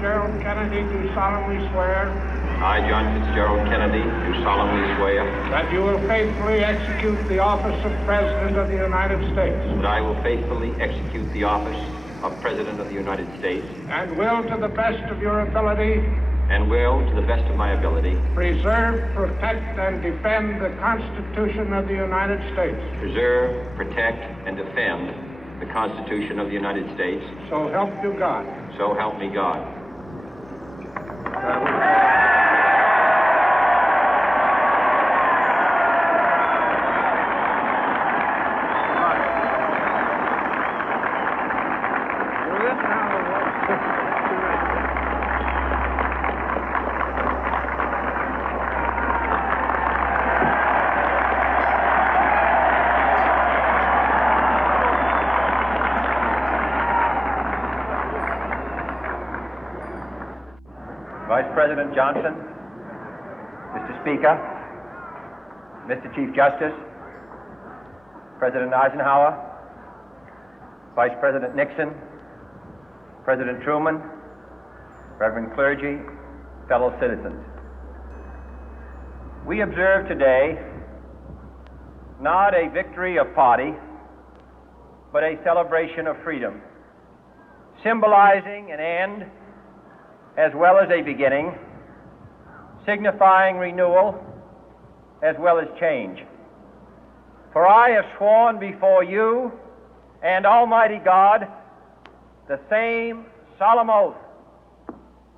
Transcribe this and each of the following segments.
Fitzgerald Kennedy, do solemnly swear I, John Fitzgerald Kennedy, do solemnly swear that you will faithfully execute the office of President of the United States that I will faithfully execute the office of President of the United States and will, to the best of your ability, and will, to the best of my ability, preserve, protect, and defend the Constitution of the United States. preserve, protect, and defend the Constitution of the United States. So help you God. So help me God. Vice President Johnson, Mr. Speaker, Mr. Chief Justice, President Eisenhower, Vice President Nixon, President Truman, Reverend clergy, fellow citizens. We observe today not a victory of party, but a celebration of freedom, symbolizing an end as well as a beginning, signifying renewal as well as change. For I have sworn before you and Almighty God the same solemn oath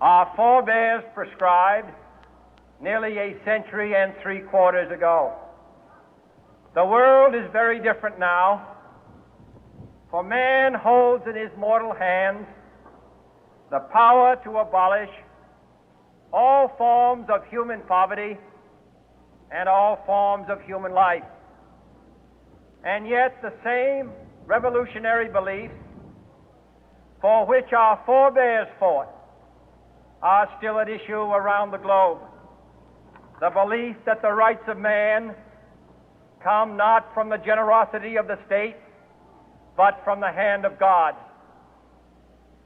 our forebears prescribed nearly a century and 3/4 ago. The world is very different now, for man holds in his mortal hands the power to abolish all forms of human poverty and all forms of human life. And yet the same revolutionary beliefs for which our forebears fought are still at issue around the globe. The belief that the rights of man come not from the generosity of the state, but from the hand of God.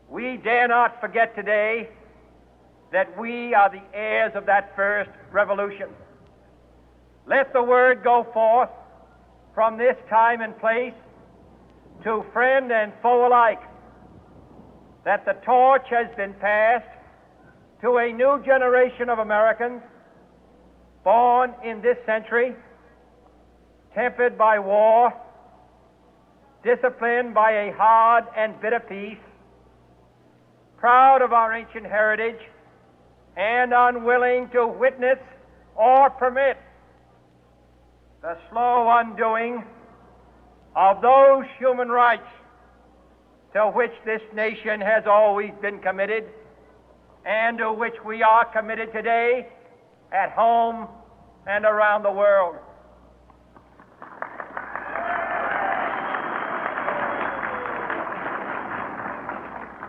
We dare not forget today that we are the heirs of that first revolution. Let the word go forth from this time and place to friend and foe alike that the torch has been passed to a new generation of Americans born in this century, tempered by war, disciplined by a hard and bitter peace, proud of our ancient heritage, and unwilling to witness or permit the slow undoing of those human rights to which this nation has always been committed and to which we are committed today at home and around the world.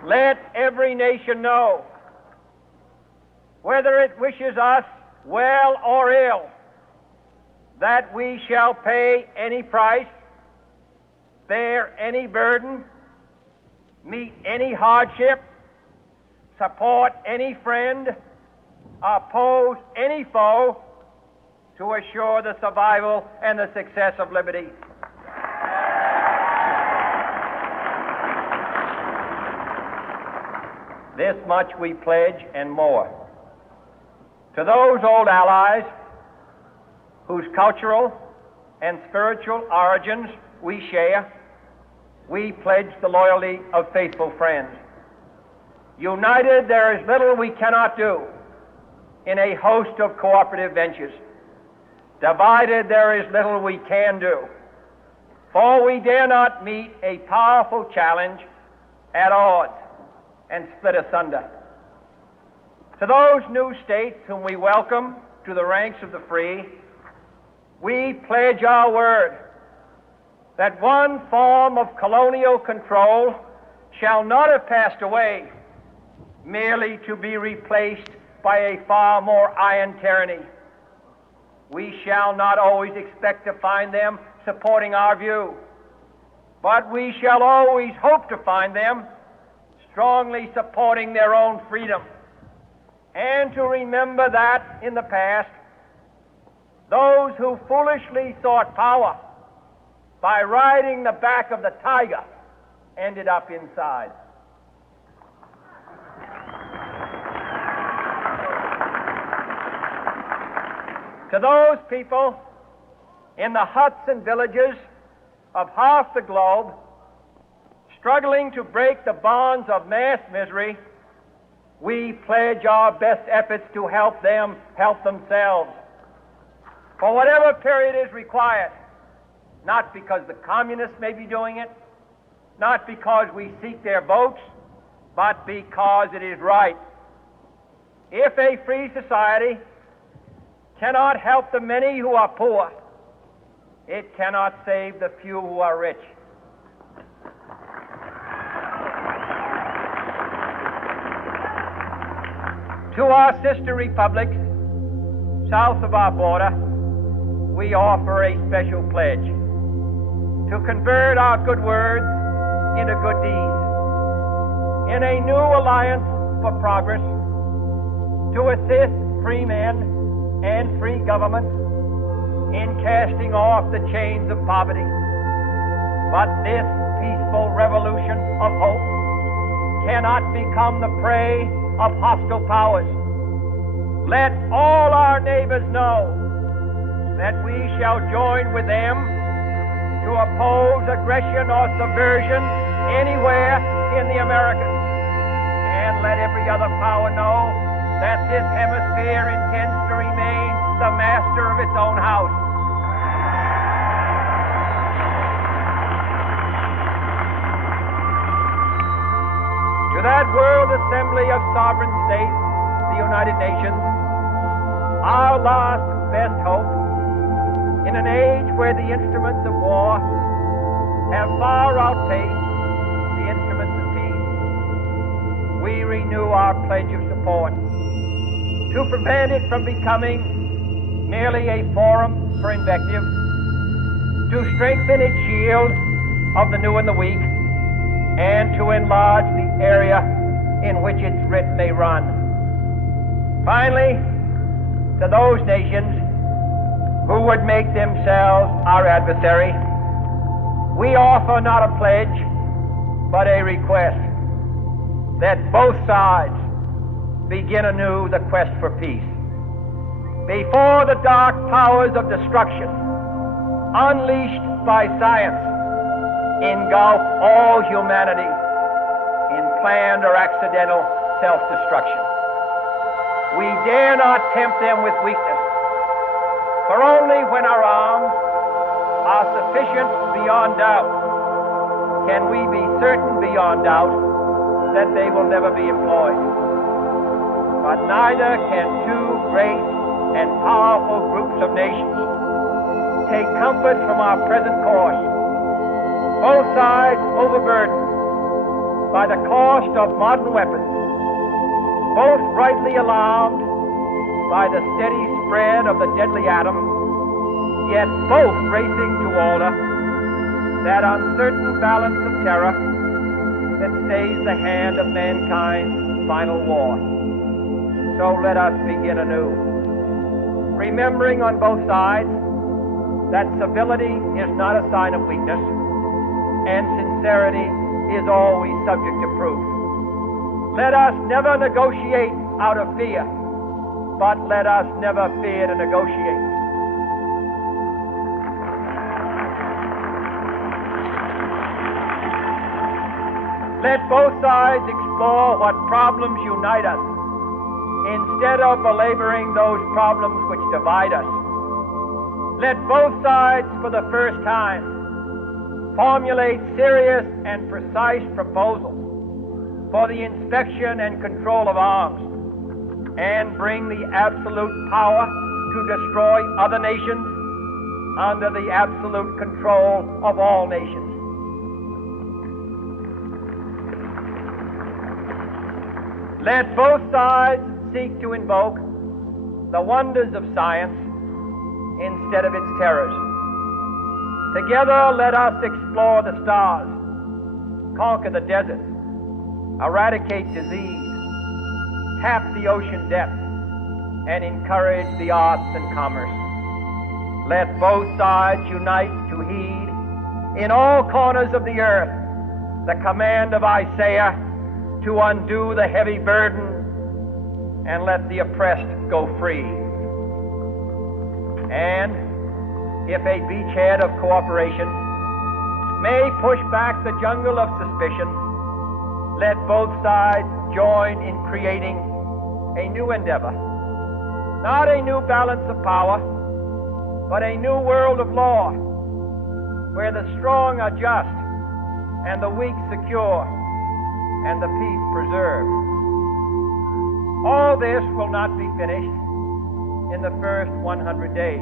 Let every nation know, whether it wishes us well or ill, that we shall pay any price, bear any burden, meet any hardship, support any friend, oppose any foe to assure the survival and the success of liberty. This much we pledge and more. To those old allies whose cultural and spiritual origins we share, we pledge the loyalty of faithful friends. United, there is little we cannot do in a host of cooperative ventures. Divided, there is little we can do, for we dare not meet a powerful challenge at odds and split asunder. To those new states whom we welcome to the ranks of the free, we pledge our word that one form of colonial control shall not have passed away, merely to be replaced by a far more iron tyranny. We shall not always expect to find them supporting our view, but we shall always hope to find them strongly supporting their own freedom, and to remember that in the past, those who foolishly sought power by riding the back of the tiger ended up inside. To those people in the huts and villages of half the globe struggling to break the bonds of mass misery, we pledge our best efforts to help them help themselves for whatever period is required, not because the communists may be doing it, not because we seek their votes, but because it is right. If a free society cannot help the many who are poor, it cannot save the few who are rich. To our sister republics south of our border, we offer a special pledge to convert our good words into good deeds, in a new alliance for progress, to assist free men and free governments in casting off the chains of poverty. But this peaceful revolution of hope cannot become the prey of hostile powers. Let all our neighbors know that we shall join with them to oppose aggression or subversion anywhere in the Americas. And let every other power know that this hemisphere intends to remain the master of its own house. To that World Assembly of Sovereign States, the United Nations, our last best hope, in an age where the instruments of war have far outpaced the instruments of peace, we renew our pledge of support to prevent it from becoming merely a forum for invective, to strengthen its shield of the new and the weak, and to enlarge the area in which its writ may run. Finally, to those nations who would make themselves our adversary, we offer not a pledge, but a request that both sides begin anew the quest for peace. Before the dark powers of destruction, unleashed by science, engulf all humanity in planned or accidental self-destruction, we dare not tempt them with weakness, for only when our arms are sufficient beyond doubt can we be certain beyond doubt that they will never be employed. But neither can two great and powerful groups of nations take comfort from our present course, both sides overburdened by the cost of modern weapons, both rightly alarmed by the steady spread of the deadly atom, yet both racing to alter that uncertain balance of terror that stays the hand of mankind's final war. So let us begin anew, remembering on both sides that civility is not a sign of weakness, and sincerity is always subject to proof. Let us never negotiate out of fear, but let us never fear to negotiate. Let both sides explore what problems unite us, instead of belaboring those problems which divide us. Let both sides, for the first time, formulate serious and precise proposals for the inspection and control of arms, and bring the absolute power to destroy other nations under the absolute control of all nations. Let both sides seek to invoke the wonders of science instead of its terrors. Together, let us explore the stars, conquer the deserts, eradicate disease, tap the ocean depths, and encourage the arts and commerce. Let both sides unite to heed in all corners of the earth the command of Isaiah to undo the heavy burden and let the oppressed go free. And if a beachhead of cooperation may push back the jungle of suspicion, let both sides join in creating a new endeavor, not a new balance of power, but a new world of law, where the strong are just, and the weak secure, and the peace preserved. All this will not be finished in the first 100 days,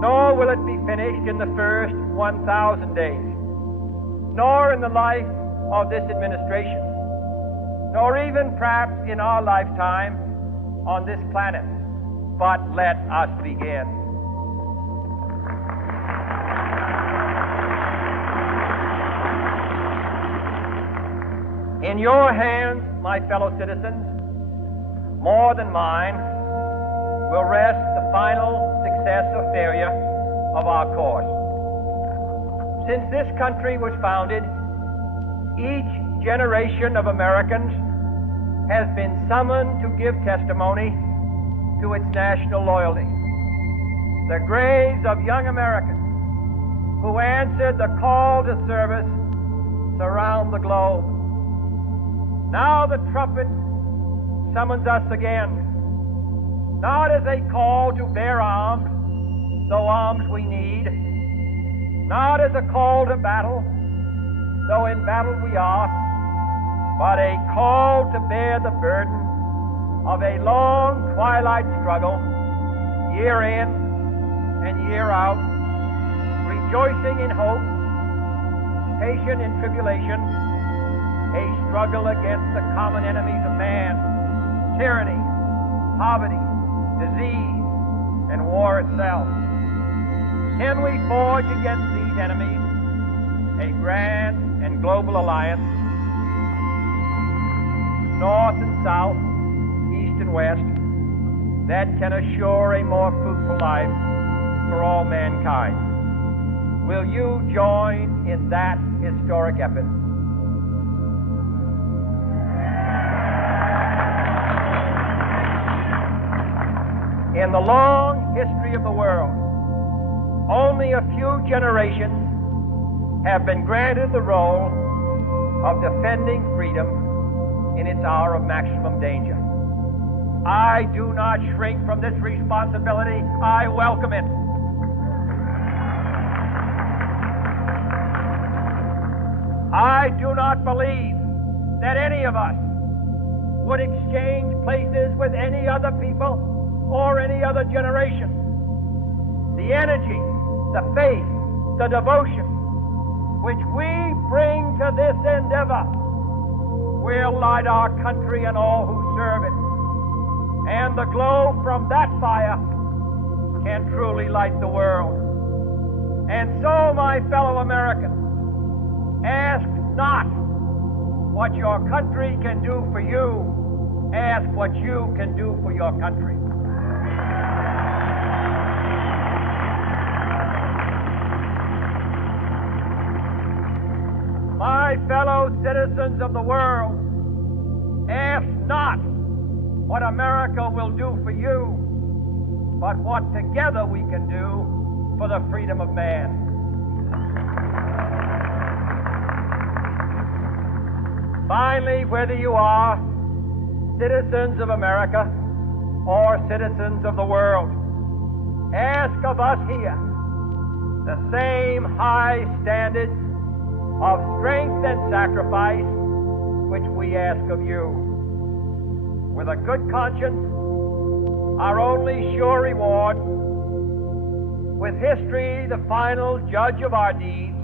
nor will it be finished in the first 1,000 days, nor in the life of this administration, nor even perhaps in our lifetime on this planet. But let us begin. In your hands, my fellow citizens, more than mine, will rest the final success or failure of our course. Since this country was founded, each generation of Americans has been summoned to give testimony to its national loyalty. The graves of young Americans who answered the call to service surround the globe. Now the trumpet summons us again, not as a call to bear arms, though arms we need, not as a call to battle, though in battle we are, but a call to bear the burden of a long twilight struggle, year in and year out, rejoicing in hope, patient in tribulation, a struggle against the common enemies of man, tyranny, poverty, disease, and war itself. Can we forge against these enemies a grand and global alliance, north and south, east and west, that can assure a more fruitful life for all mankind? Will you join in that historic effort? In the long history of the world, only a few generations have been granted the role of defending freedom in its hour of maximum danger. I do not shrink from this responsibility. I welcome it. I do not believe that any of us would exchange places with any other people or any other generation. The energy, the faith, the devotion which we bring to this endeavor will light our country and all who serve it. And the glow from that fire can truly light the world. And so, my fellow Americans, ask not what your country can do for you, ask what you can do for your country. My fellow citizens of the world, ask not what America will do for you, but what together we can do for the freedom of man. Finally, whether you are citizens of America or citizens of the world, ask of us here the same high standards of strength and sacrifice which we ask of you. With a good conscience, our only sure reward, with history the final judge of our deeds,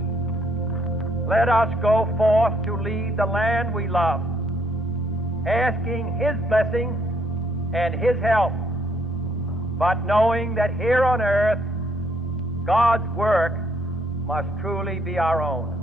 let us go forth to lead the land we love, asking His blessing and His help, but knowing that here on earth, God's work must truly be our own.